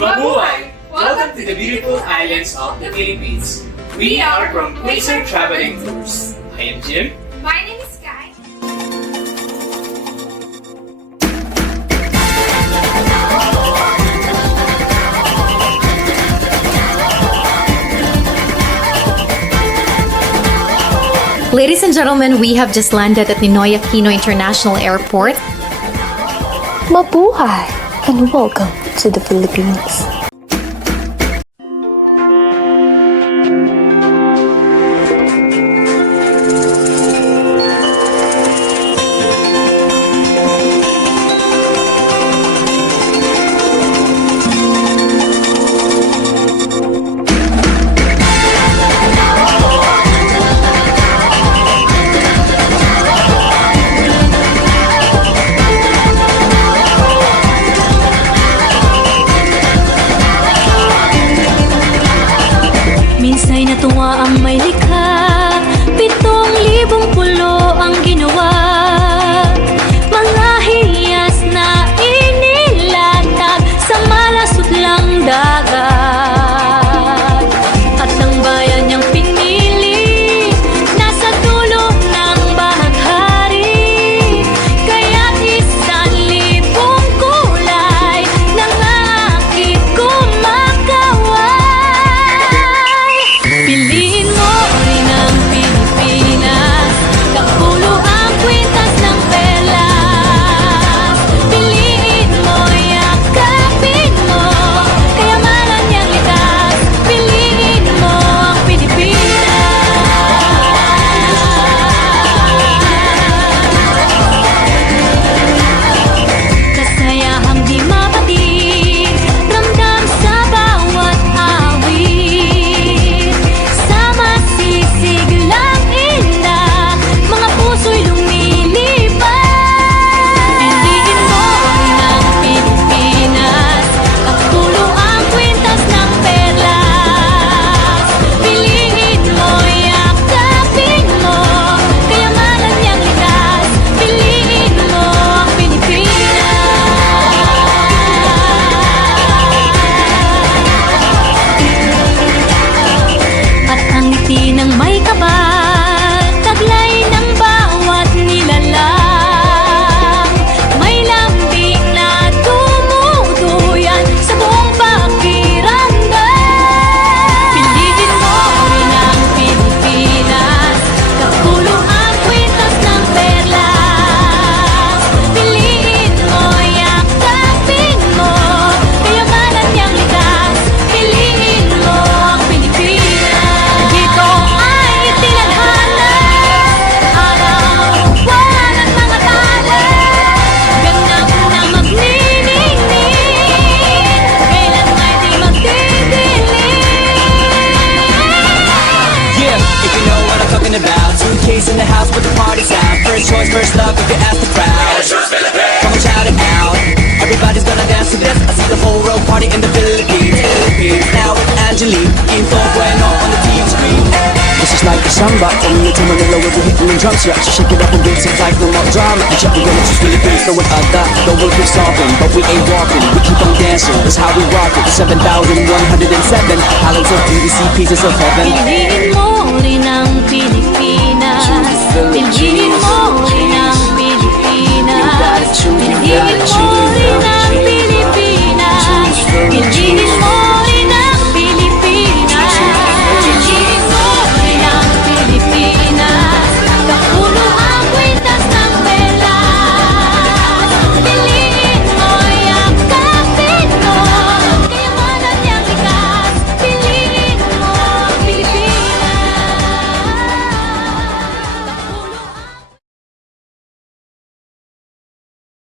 Mabuhay! Welcome to the beautiful islands of the Philippines. We are from Placer Traveling Tours. I am Jim. My name is Sky. Ladies and gentlemen, we have just landed at Ninoy Aquino International Airport. Mabuhay and welcome to the Philippines. Minsa'y natuwa ang may likha, 7,000 pulo ang ginawa. Mga hiyas na inilatag sa malasutlang dagat. At ang bayan niyang pinili, nasa dulo ng bahaghari. Kaya't 1,000 kulay ng aking kumakaway. Piliin mo rin ang Pilipinas, kapulo ang kwintas ng perlas. Piliin mo, yakapin mo, kayamanan niyang likas. Piliin mo ang Pilipinas. Kasayahang di mapatid, ramdam sa bawat awit. Sama sisiglang inda, mga puso'y lumilipad. Piliin mo ang Pilipinas, kapulo ang kwintas ng perlas. Piliin mo, yakapin mo, kayamanan niyang likas. Piliin mo ang Pilipinas. At ang ngiti ng may kapal, taglay ng bawat nilalang. May lambing na tumutuyan sa buong pakiramdam. Piliin mo rin ang Pilipinas, kapulo ang kwintas ng perlas. Piliin mo, yakapin mo, kayamanan niyang likas. Piliin mo ang Pilipinas. Dito ay tinadhana, araw-buwan at mga tala. Ganap na magniningning, kailan may di magdidilim. Yeah, if you know what I'm talking about. Suitcase in the house, but the party's out. First choice, first love, if you ask the crowd. Come on, shout it out. Everybody's gonna dance to this. I see the whole world party in the Philippines. Now with Angelique, Info Bueno on the TV screen. This is like a samba, from me to Manila with the hitting and drums. Yeah, so shake it up and dance it like no more drama. And check, we're gonna choose Philippines, so without that, the world keeps solving, but we ain't walking. We keep on dancing, that's how we rock it. 7,107 islands of beauty, see pieces of heaven. Piliin mo rin ang Pilipinas. Piliin mo rin ang Pilipinas. Piliin mo